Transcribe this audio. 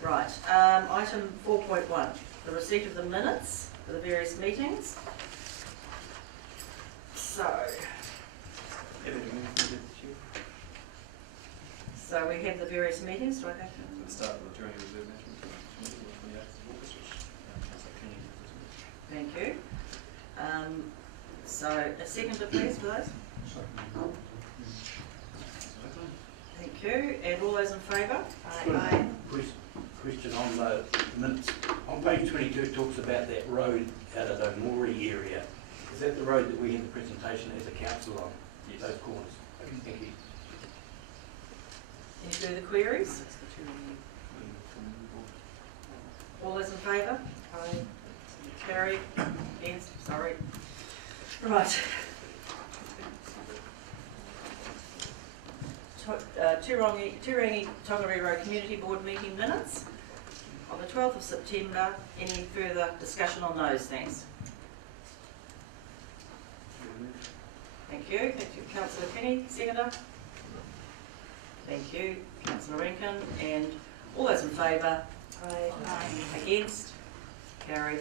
Right, item 4.1, the receipt of the minutes for the various meetings. So we have the various meetings, do I have to? The start of the Touring Reserve Management Committee was 28th of August, which Councillor Kenny was. Thank you. So a seconder please for those. Thank you. And all those in favour? Aye. Question on the minutes. On page 22 it talks about that road out of the Moree area. Is that the road that we had the presentation as a council on? Yes. Those corners? Thank you. Any further queries? All those in favour? Aye. Carried. Against? Sorry. Right. Turangi Tongariro Road Community Board meeting minutes on the 12th of September. Any further discussion on those? Thanks. Thank you. Thank you, Councillor Kenny. Seconder. Thank you, Councillor Rankin. And all those in favour? Aye. Against? Carried.